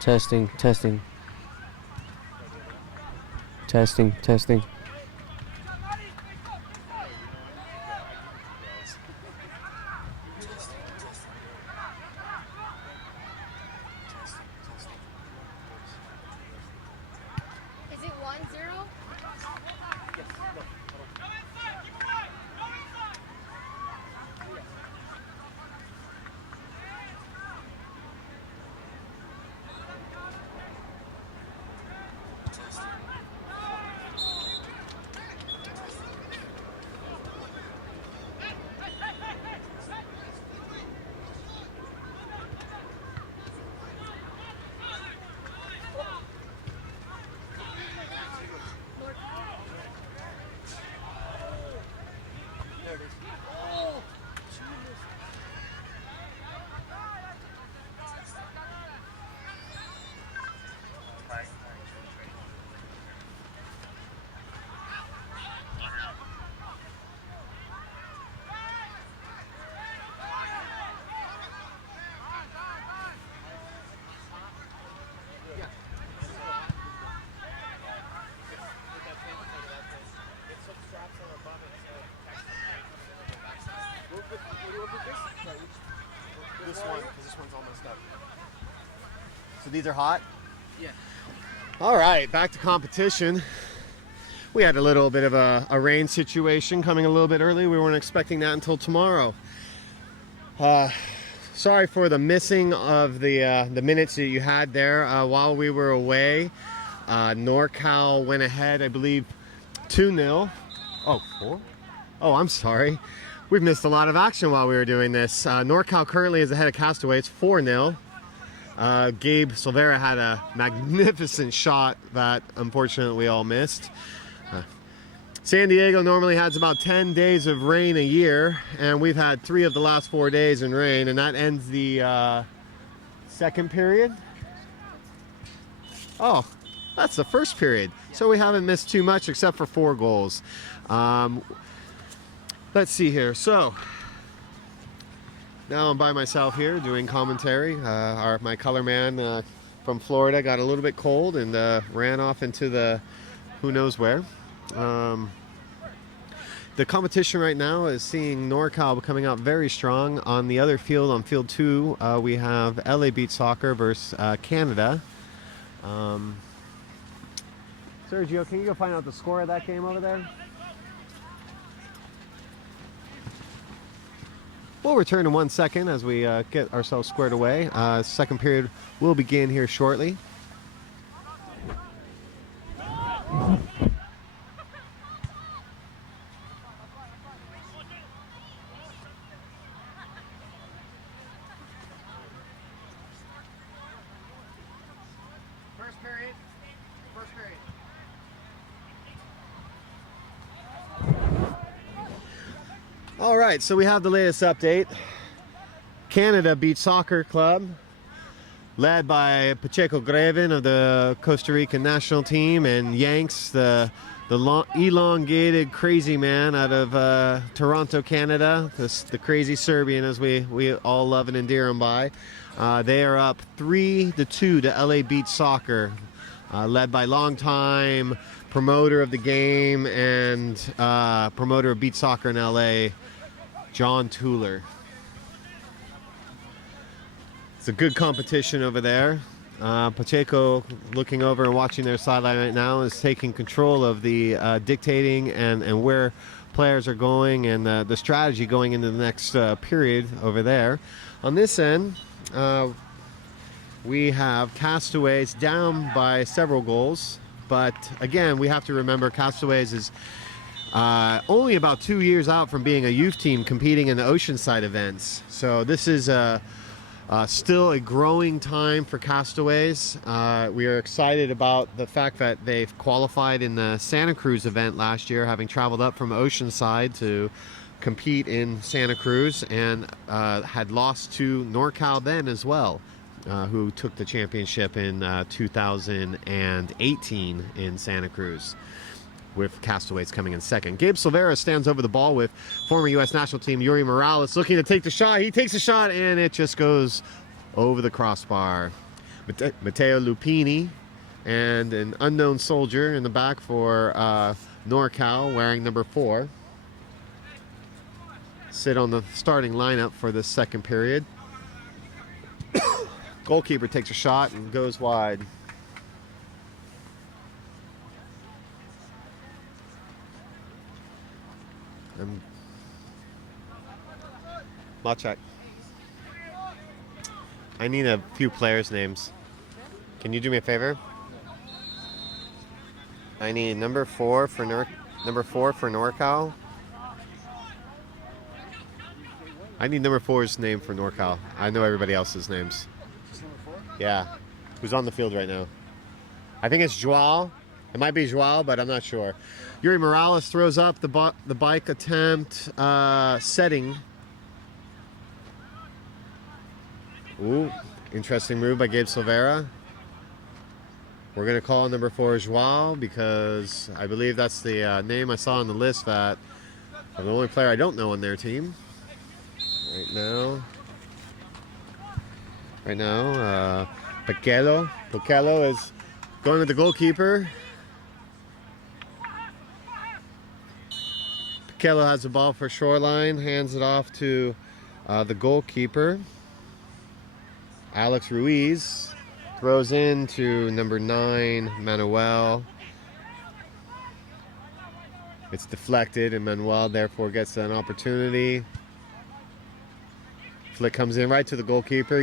Testing, testing. Testing, testing. Is it 1-0? This one, because this one's almost up. So these are hot? Yeah. All right, back to competition. We had a little bit of a rain situation coming a little bit early. We weren't expecting that until tomorrow. Sorry for the missing of the minutes that you had there while we were away. NORCAL went ahead, I believe, 2-0. Oh, 4? Oh, I'm sorry. We've missed a lot of action while we were doing this. NORCAL currently is ahead of Castaways 4-0. Gabe Silvera had a magnificent shot that unfortunately we all missed. San Diego normally has about 10 days of rain a year, and we've had 3 of the last 4 days in rain, and that ends the second period. Oh, that's the first period. So we haven't missed too much except for 4 goals. Let's see here. So now I'm by myself here doing commentary. My color man from Florida got a little bit cold and ran off into the who knows where. The competition right now is seeing NORCAL coming out very strong. On the other field, on field 2, we have LA Beach Soccer versus Canada. Sergio, can you go find out the score of that game over there? We'll return in 1 second as we get ourselves squared away. Second period will begin here shortly. First period. First period. All right, so we have the latest update. Canada Beach Soccer Club, led by Pacheco Greven of the Costa Rican national team, and Yanks, the elongated crazy man out of Toronto, Canada, the crazy Serbian, as we all love and endear him by. They are up 3-2 to LA Beach Soccer, led by longtime promoter of the game and promoter of beach soccer in LA, John Tuller. It's a good competition over there. Pacheco, looking over and watching their sideline right now, is taking control of the dictating and where players are going and the strategy going into the next period over there. On this end, we have Castaways down by several goals. But again, we have to remember Castaways is only about 2 years out from being a youth team competing in the Oceanside events. So this is still a growing time for Castaways. We are excited about the fact that they've qualified in the Santa Cruz event last year, having traveled up from Oceanside to compete in Santa Cruz, and had lost to NORCAL then as well, who took the championship in 2018 in Santa Cruz, with Castaways coming in second. Gabe Silvera stands over the ball with former U.S. national team Yuri Morales looking to take the shot. He takes the shot and it just goes over the crossbar. Matteo Lupini, and an unknown soldier in the back for NORCAL wearing number 4. Sit on the starting lineup for the second period. Goalkeeper takes a shot and goes wide. Machak. I need a few players' names. Can you do me a favor? I need number 4 for NORCAL. I need number 4's name for NORCAL. I know everybody else's names. Just number 4? Yeah. Who's on the field right now? I think it's Joao. It might be Joao, but I'm not sure. Yuri Morales throws up the bike attempt setting. Ooh, interesting move by Gabe Silveira. We're going to call number 4 Joao because I believe that's the name I saw on the list that I'm the only player I don't know on their team. Right now, Pokelo is going with the goalkeeper. Pokelo has the ball for Shoreline, hands it off to the goalkeeper. Alex Ruiz throws in to number 9, Manuel. It's deflected, and Manuel therefore gets an opportunity. Flick comes in right to the goalkeeper.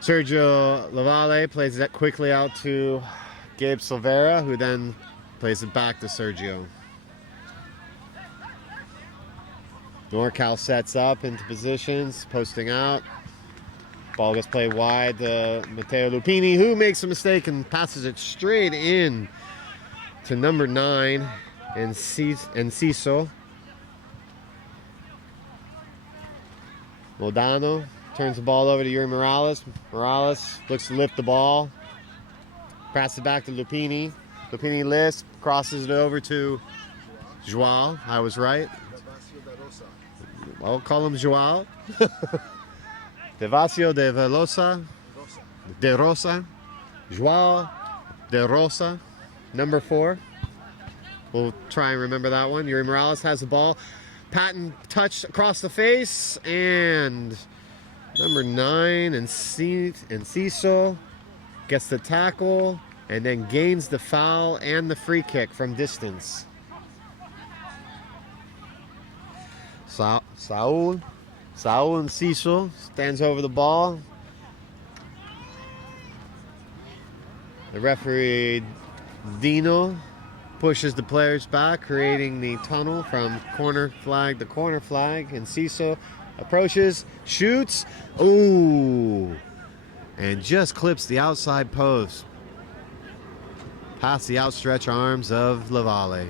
Sergio Lavalle plays that quickly out to Gabe Silveira, who then plays it back to Sergio. NORCAL sets up into positions, posting out. Ball gets played wide to Matteo Lupini, who makes a mistake and passes it straight in to number 9, Enciso. Modano turns the ball over to Yuri Morales. Morales looks to lift the ball. Passes it back to Lupini. Lupini lifts, crosses it over to Joao. I was right. I'll call him Joao. Devasio de Velosa. De Rosa. Joao de Rosa. Number 4. We'll try and remember that one. Yuri Morales has the ball. Patton touched across the face, and number 9, Enciso gets the tackle and then gains the foul and the free kick from distance. Saul Enciso stands over the ball. The referee Dino pushes the players back, creating the tunnel from corner flag to corner flag. Enciso approaches, shoots, ooh, and just clips the outside post past the outstretched arms of Lavalle.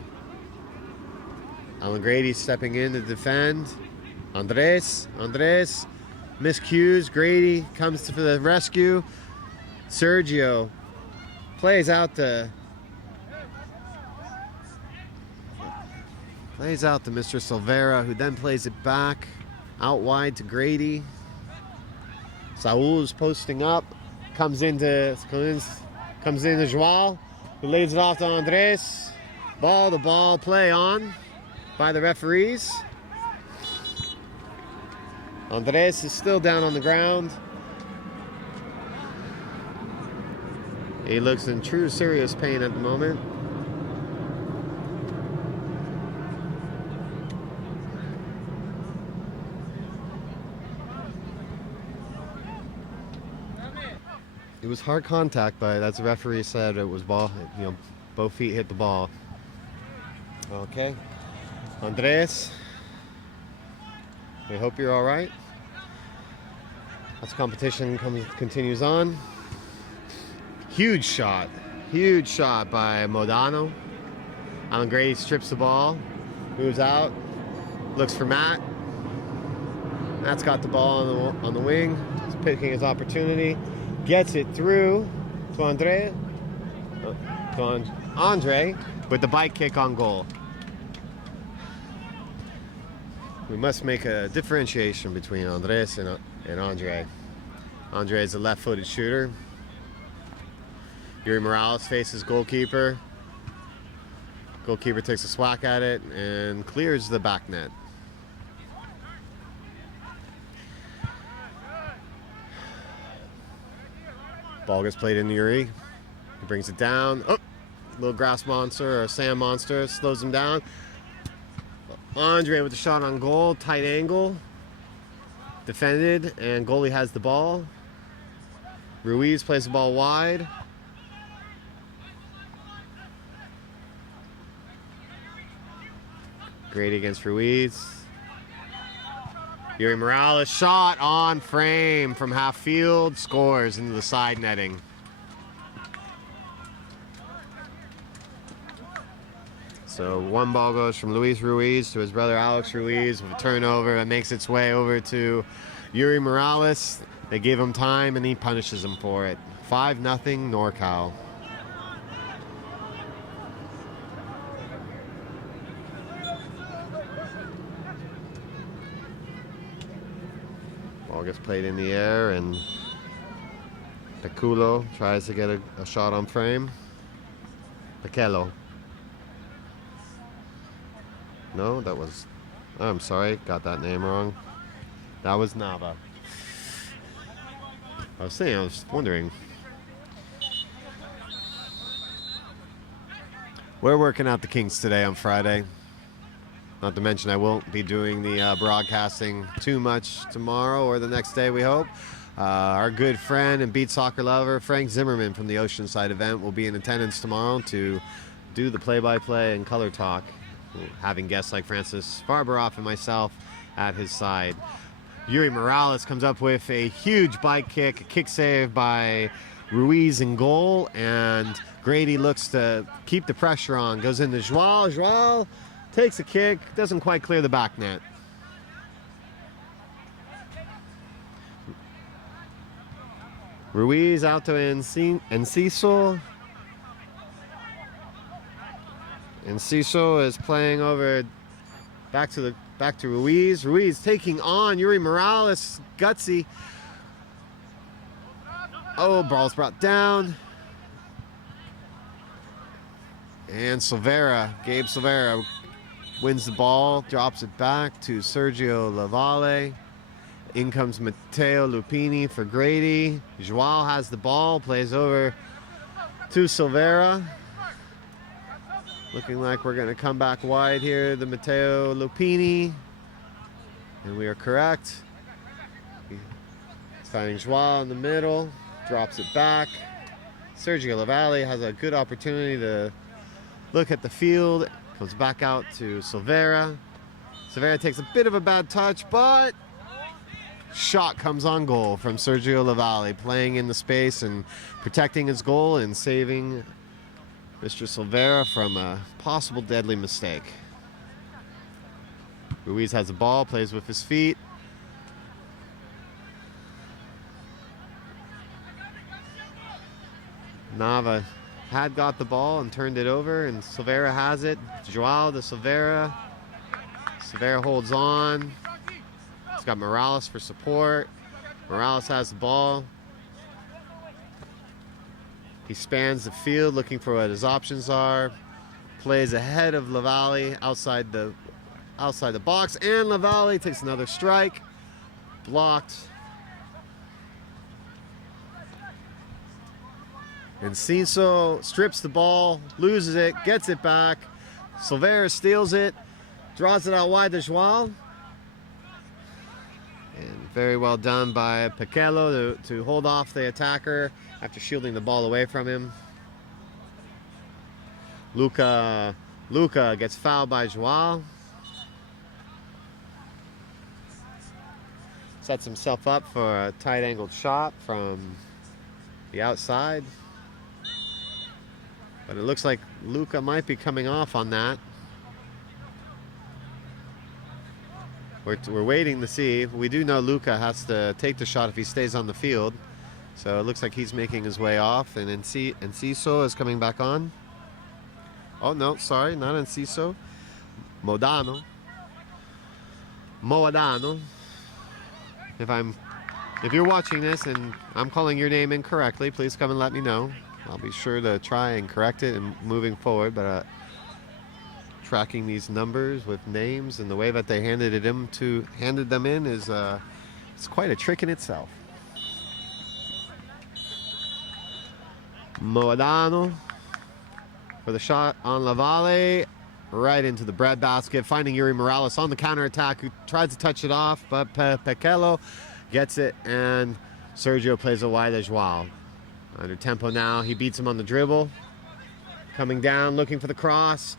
Alan Grady stepping in to defend. Andres miscues. Grady comes to the rescue. Sergio plays out to Mr. Silveira, who then plays it back out wide to Grady. Saul is posting up, comes into Joao, who lays it off to Andres. The ball, play on by the referees. Andres is still down on the ground. He looks in true serious pain at the moment. It was hard contact, but as the referee said, it was ball. Both feet hit the ball. Okay, Andres, we hope you're all right. As competition continues on. Huge shot by Modano. Alan Grady strips the ball, moves out, looks for Matt. Matt's got the ball on the wing. He's picking his opportunity. Gets it through to Andre with the bike kick on goal. We must make a differentiation between Andres and Andre. Andre is a left-footed shooter. Yuri Morales faces goalkeeper. Goalkeeper takes a swack at it and clears the back net. Ball gets played into Yuri. He brings it down. Oh, little grass monster or a sand monster slows him down. Andre with the shot on goal, tight angle. Defended, and goalie has the ball. Ruiz plays the ball wide. Grady against Ruiz. Yuri Morales shot on frame from half field, scores into the side netting. So one ball goes from Luis Ruiz to his brother Alex Ruiz with a turnover that makes its way over to Yuri Morales. They give him time and he punishes him for it. 5-0 NORCAL. Ball gets played in the air and Peculo tries to get a shot on frame. Pequelo. No, that was... I'm sorry, got that name wrong. That was Nava. I was wondering. We're working out the kinks today on Friday. Not to mention I won't be doing the broadcasting too much tomorrow or the next day, we hope. Our good friend and beat soccer lover, Frank Zimmerman from the Oceanside event, will be in attendance tomorrow to do the play-by-play and color talk, having guests like Francis Barbaroff and myself at his side. Yuri Morales comes up with a huge bike kick, a kick save by Ruiz in goal, and Grady looks to keep the pressure on, goes into Joao. Joao takes a kick, doesn't quite clear the back net. Ruiz out to Enciso. Enciso is playing over back to Ruiz. Ruiz taking on Yuri Morales, gutsy. Oh, ball's brought down. And Gabe Silvera wins the ball, drops it back to Sergio Lavalle. In comes Matteo Lupini for Grady. Joao has the ball, plays over to Silvera. Looking like we're going to come back wide here, the Matteo Lupini. And we are correct. Finding Joao in the middle, drops it back. Sergio Lavalle has a good opportunity to look at the field. Comes back out to Silvera. Silvera takes a bit of a bad touch, but shot comes on goal from Sergio Lavalle, playing in the space and protecting his goal and saving Mr. Silvera from a possible deadly mistake. Ruiz has the ball, plays with his feet. Nava had got the ball and turned it over, and Silvera has it. Joao to Silvera. Silvera holds on. He's got Morales for support. Morales has the ball. He spans the field looking for what his options are. Plays ahead of Lavalle outside the box, and Lavalle takes another strike. Blocked. And Enciso strips the ball, loses it, gets it back. Silvera steals it, draws it out wide to Joao. And very well done by Pequelo to hold off the attacker after shielding the ball away from him. Luca gets fouled by Joao. Sets himself up for a tight angled shot from the outside. But it looks like Luca might be coming off on that. We're waiting to see. We do know Luca has to take the shot if he stays on the field. So it looks like he's making his way off. And Enciso is coming back on. Oh, no, sorry, not Enciso. Moadano. If you're watching this and I'm calling your name incorrectly, please come and let me know. I'll be sure to try and correct it and moving forward, but tracking these numbers with names and the way that they handed them in is it's quite a trick in itself. Moedano for the shot on La Valle, right into the breadbasket, finding Yuri Morales on the counterattack, who tries to touch it off, but Pekelo gets it, and Sergio plays it wide as well. Under tempo now, he beats him on the dribble. Coming down, looking for the cross.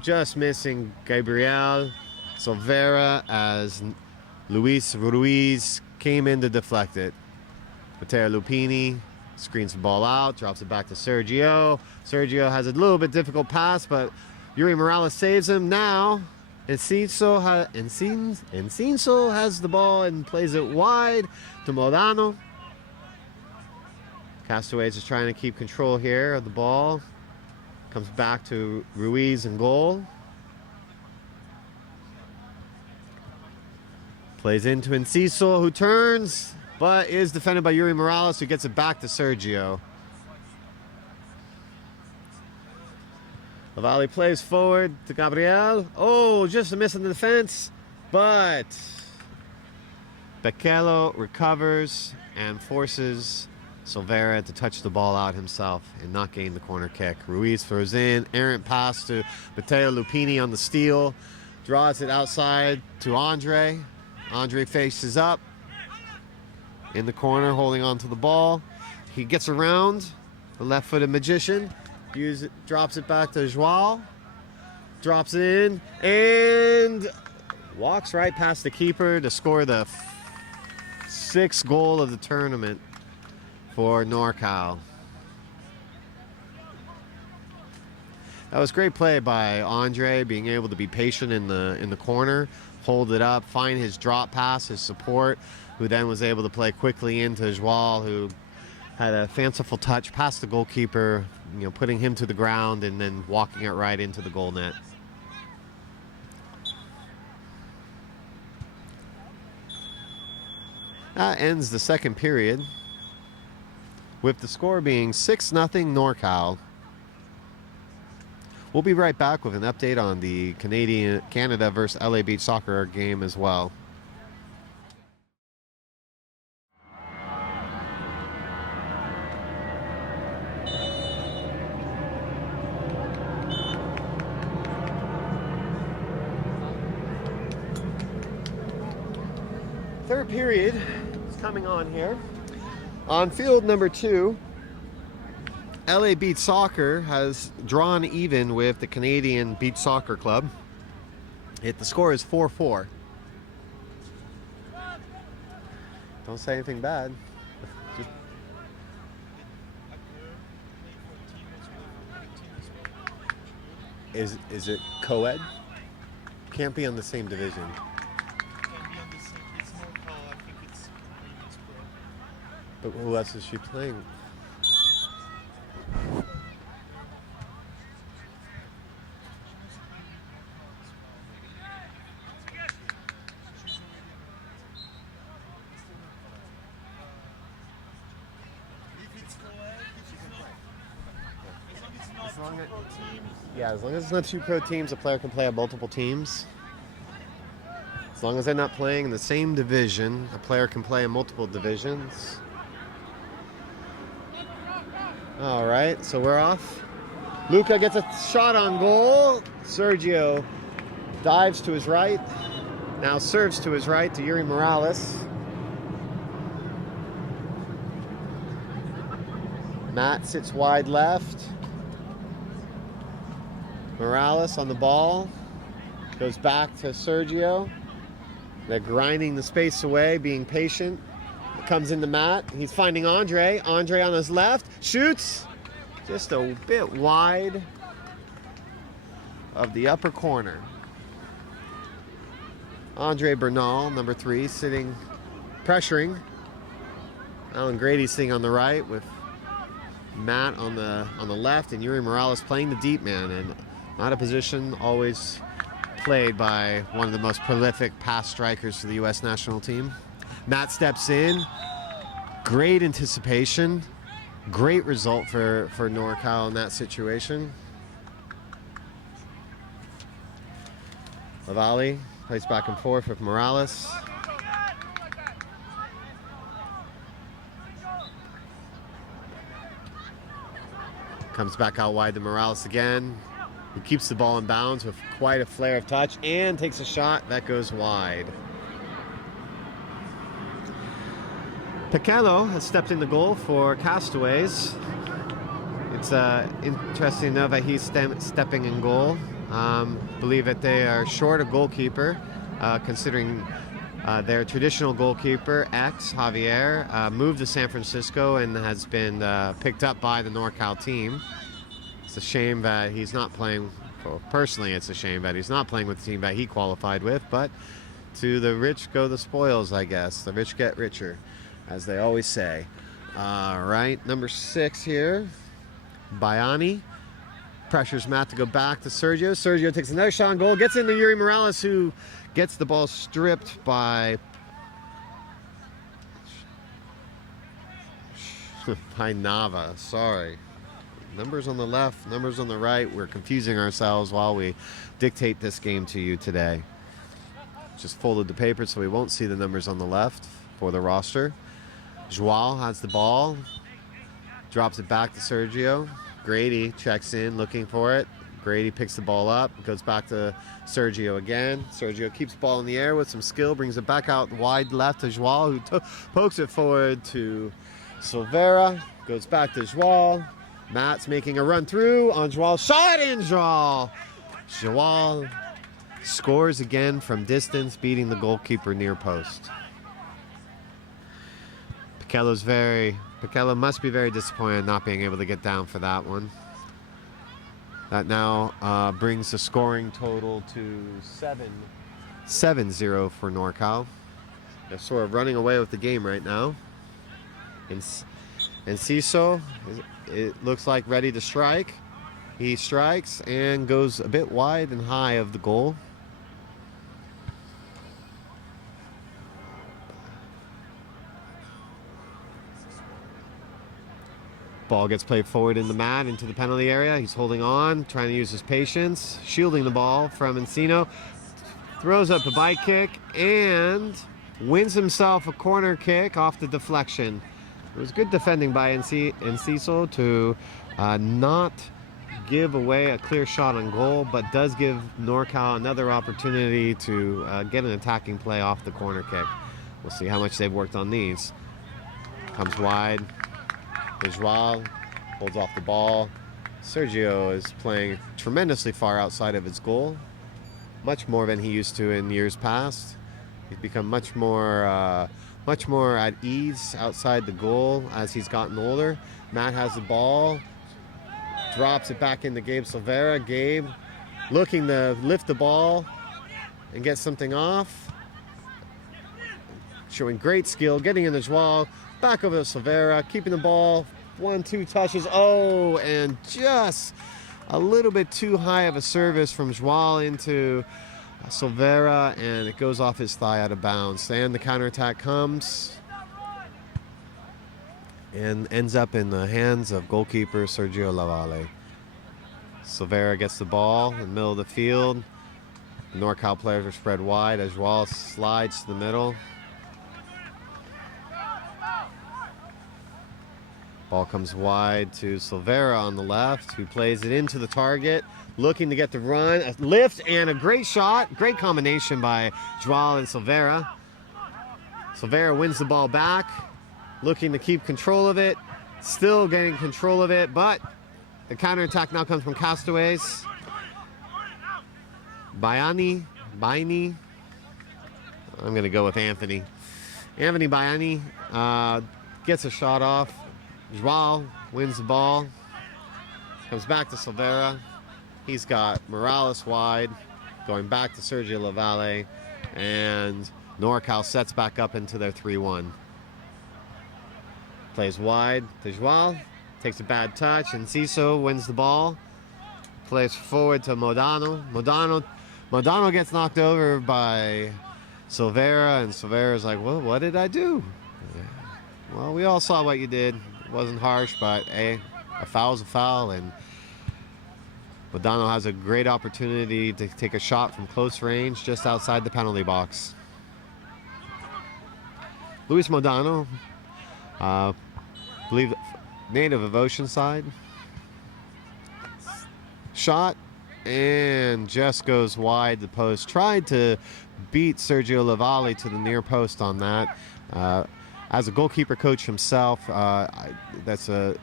Just missing Gabriel Silveira as Luis Ruiz came in to deflect it. Matteo Lupini screens the ball out, drops it back to Sergio. Sergio has a little bit difficult pass, but Yuri Morales saves him. Now, Enciso has the ball and plays it wide to Modano. Castaways is trying to keep control here of the ball. Comes back to Ruiz in goal. Plays into Enciso, who turns, but is defended by Yuri Morales, who gets it back to Sergio. Lavallee plays forward to Gabriel. Oh, just a miss in the defense, but Bekelo recovers and forces Silveira to touch the ball out himself and not gain the corner kick. Ruiz throws in, errant pass to Matteo Lupini on the steal, draws it outside to Andre. Andre faces up in the corner, holding on to the ball. He gets around the left-footed magician, drops it back to Joao, drops it in, and walks right past the keeper to score the sixth goal of the tournament for NORCAL. That was great play by Andre, being able to be patient in the corner, hold it up, find his drop pass, his support, who then was able to play quickly into Joao, who had a fanciful touch past the goalkeeper, putting him to the ground and then walking it right into the goal net. That ends the second period, with the score being 6-0 NORCAL. We'll be right back with an update on the Canada versus LA Beach Soccer game as well. Third period is coming on here. On field number 2, LA Beach Soccer has drawn even with the Canadian Beach Soccer Club. The score is 4-4. Don't say anything bad. Is it co-ed? Can't be on the same division. But who else is she playing? As long as it's not 2 pro teams, a player can play on multiple teams. As long as they're not playing in the same division, a player can play in multiple divisions. All right, so we're off. Luca gets a shot on goal. Sergio dives to his right. Now serves to his right to Yuri Morales. Matt sits wide left. Morales on the ball. Goes back to Sergio. They're grinding the space away, being patient. Comes into Matt. He's finding Andre. Andre on his left. Shoots. Just a bit wide of the upper corner. Andre Bernal, number 3, sitting, pressuring. Alan Grady's sitting on the right with Matt on the left, and Yuri Morales playing the deep man, and not a position always played by one of the most prolific pass strikers for the U.S. national team. Matt steps in. Great anticipation. Great result for NORCAL in that situation. Lavallee plays back and forth with Morales. Comes back out wide to Morales again. He keeps the ball in bounds with quite a flare of touch and takes a shot that goes wide. Pichello has stepped in the goal for Castaways. It's interesting to know that he's stepping in goal. Believe that they are short a goalkeeper, considering their traditional goalkeeper, Javier, moved to San Francisco and has been picked up by the NORCAL team. It's a shame that he's not playing, well, personally it's a shame that he's not playing with the team that he qualified with, but to the rich go the spoils, I guess. The rich get richer, as they always say. All right, number 6 here, Bayani. Pressures Matt to go back to Sergio. Sergio takes another shot on goal, gets into Yuri Morales, who gets the ball stripped by Nava. Sorry. Numbers on the left, numbers on the right. We're confusing ourselves while we dictate this game to you today. Just folded the paper so we won't see the numbers on the left for the roster. Joao has the ball, drops it back to Sergio. Grady checks in, looking for it. Grady picks the ball up, goes back to Sergio again. Sergio keeps the ball in the air with some skill, brings it back out wide left to Joao, who pokes it forward to Silvera. Goes back to Joao. Matt's making a run through on Joao. Shot in Joao. Joao scores again from distance, beating the goalkeeper near post. Pichello must be very disappointed not being able to get down for that one. That now brings the scoring total to 7-0 for NORCAL. They're sort of running away with the game right now. And Ciso, it looks like ready to strike. He strikes and goes a bit wide and high of the goal. Ball gets played forward in the mat into the penalty area. He's holding on, trying to use his patience, shielding the ball from Encino. Throws up a bike kick and wins himself a corner kick off the deflection. It was good defending by Enciso to not give away a clear shot on goal, but does give NORCAL another opportunity to get an attacking play off the corner kick. We'll see how much they've worked on these. Comes wide. Joao holds off the ball. Sergio is playing tremendously far outside of his goal, much more than he used to in years past. He's become much more at ease outside the goal as he's gotten older. Matt has the ball, drops it back into Gabe Silvera. Gabe looking to lift the ball and get something off. Showing great skill, getting in the Joao. Back over to Silvera, keeping the ball, 1-2 touches. Oh, and just a little bit too high of a service from Joao into Silvera, and it goes off his thigh out of bounds. And the counterattack comes and ends up in the hands of goalkeeper Sergio Lavallee. Silvera gets the ball in the middle of the field. The NORCAL players are spread wide as Joao slides to the middle. Ball comes wide to Silvera on the left, who plays it into the target, looking to get the run, a lift, and a great shot. Great combination by Joao and Silvera. Silvera wins the ball back, looking to keep control of it, still getting control of it, but the counterattack now comes from Castaways. Bayani, I'm going to go with Anthony. Anthony Bayani gets a shot off. Joao wins the ball, comes back to Silvera. He's got Morales wide, going back to Sergio Lavallee, and NORCAL sets back up into their 3-1. Plays wide to Joao, takes a bad touch, and Ciso wins the ball. Plays forward to Modano. Modano gets knocked over by Silvera, and Silvera's like, well, what did I do? Well, we all saw what you did. wasn't harsh, but a foul is a foul, and Modano has a great opportunity to take a shot from close range just outside the penalty box. Luis Modano, believe native of Oceanside. Shot and just goes wide the post. Tried to beat Sergio Lavalli to the near post on that. As a goalkeeper coach himself, it's a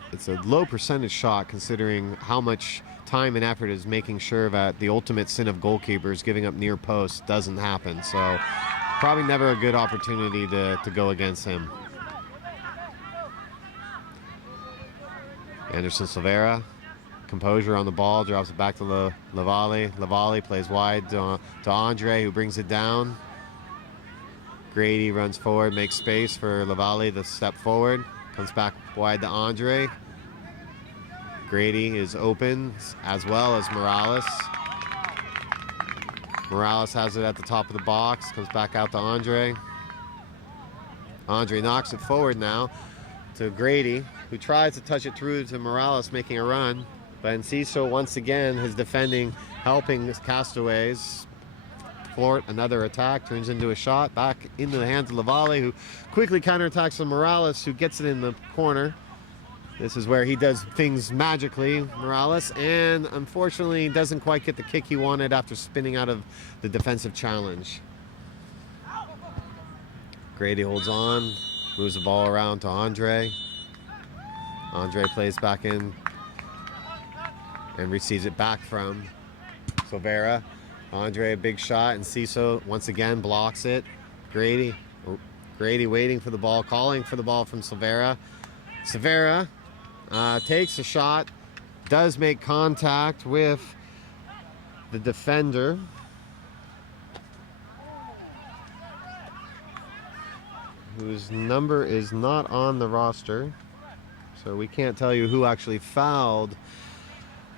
low percentage shot considering how much time and effort is making sure that the ultimate sin of goalkeepers, giving up near post, doesn't happen. So probably never a good opportunity to go against him. Anderson Silveira, composure on the ball, drops it back to Lavalli. Lavalli plays wide to Andre, who brings it down. Grady runs forward, makes space for Lavalli to step forward. Comes back wide to Andre. Grady is open, as well as Morales. Morales has it at the top of the box. Comes back out to Andre. Andre knocks it forward now to Grady, who tries to touch it through to Morales, making a run. But Enciso, once again, his defending, helping Castaways thwart another attack, turns into a shot back into the hands of Lavalli, who quickly counterattacks on Morales, who gets it in the corner. This is where he does things magically, Morales, and unfortunately doesn't quite get the kick he wanted after spinning out of the defensive challenge. Grady holds on, moves the ball around to Andre. Andre plays back in and receives it back from Silveira. Andre, a big shot, and Ciso once again blocks it. Grady waiting for the ball, calling for the ball from Silveira. Silveira takes a shot, does make contact with the defender. Whose number is not on the roster. So we can't tell you who actually fouled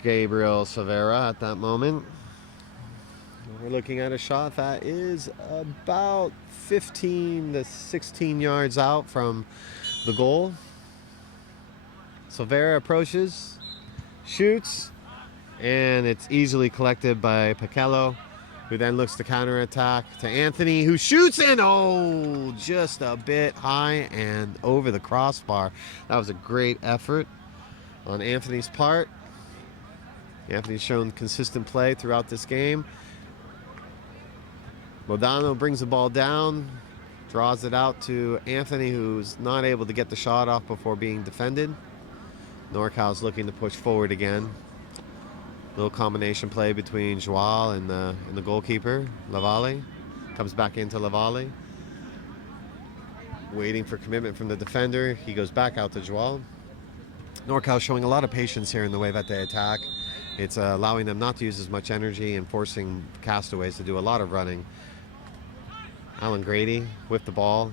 Gabriel Silveira at that moment. We're looking at a shot that is about 15 to 16 yards out from the goal. Silveira approaches, shoots, and it's easily collected by Pacello, who then looks to counterattack to Anthony, who shoots and just a bit high and over the crossbar. That was a great effort on Anthony's part. Anthony's shown consistent play throughout this game. Modano brings the ball down, draws it out to Anthony, who's not able to get the shot off before being defended. NORCAL's looking to push forward again. Little combination play between Joao and the goalkeeper, Lavalli. Comes back into Lavalli. Waiting for commitment from the defender. He goes back out to Joao. NORCAL showing a lot of patience here in the way that they attack. It's allowing them not to use as much energy and forcing Castaways to do a lot of running. Alan Grady with the ball,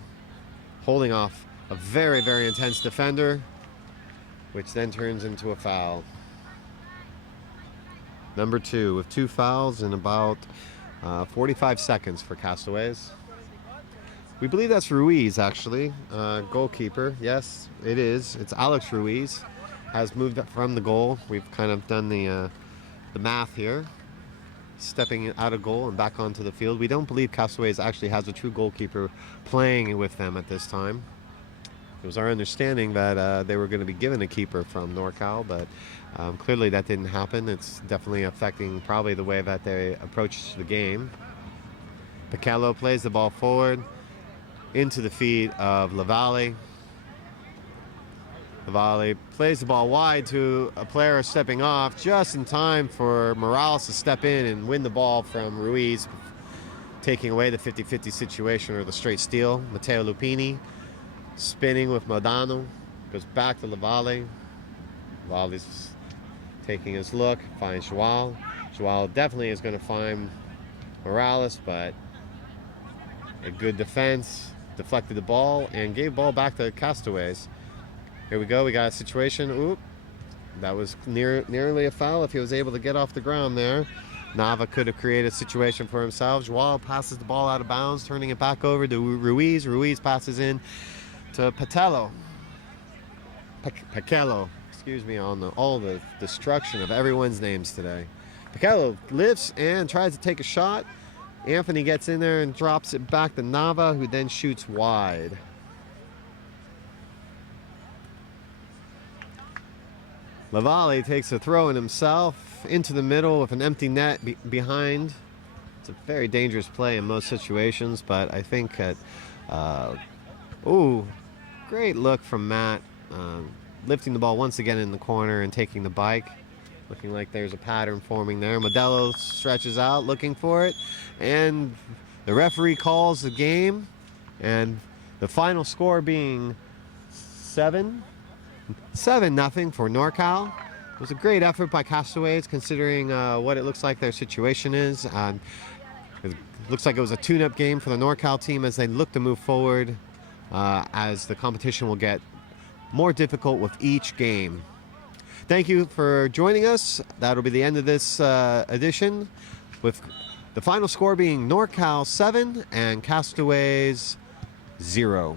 holding off a very, very intense defender, which then turns into a foul. Number 2 with 2 fouls in about 45 seconds for Castaways. We believe that's Ruiz, actually, goalkeeper. Yes, it is. It's Alex Ruiz. Has moved up from the goal. We've kind of done the math here. Stepping out of goal and back onto the field. We don't believe Castaways actually has a true goalkeeper playing with them at this time. It was our understanding that they were going to be given a keeper from NORCAL, but clearly that didn't happen. It's definitely affecting probably the way that they approach the game. Pacello plays the ball forward into the feet of Lavalli. Lavalli plays the ball wide to a player stepping off just in time for Morales to step in and win the ball from Ruiz, taking away the 50-50 situation or the straight steal. Matteo Lupini spinning with Modano, goes back to Lavalli. Lavalli's taking his look, finds Joao. Joao definitely is going to find Morales, but a good defense, deflected the ball and gave ball back to Castaways. Here we go, we got a situation. Oop, that was nearly a foul if he was able to get off the ground there. Nava could have created a situation for himself. Joao passes the ball out of bounds, turning it back over to Ruiz. Ruiz passes in to Pacello. Pacelo. Excuse me on all the destruction of everyone's names today. Pacelo lifts and tries to take a shot. Anthony gets in there and drops it back to Nava, who then shoots wide. Lavalle takes a throw in himself into the middle with an empty net behind. It's a very dangerous play in most situations, but I think that, great look from Matt, lifting the ball once again in the corner and taking the bike. Looking like there's a pattern forming there. Modelo stretches out looking for it, and the referee calls the game, and the final score being 7-0 for NORCAL. It was a great effort by Castaways considering what it looks like their situation is. It looks like it was a tune-up game for the NORCAL team as they look to move forward as the competition will get more difficult with each game. Thank you for joining us. That'll be the end of this edition, with the final score being NORCAL 7 and Castaways 0.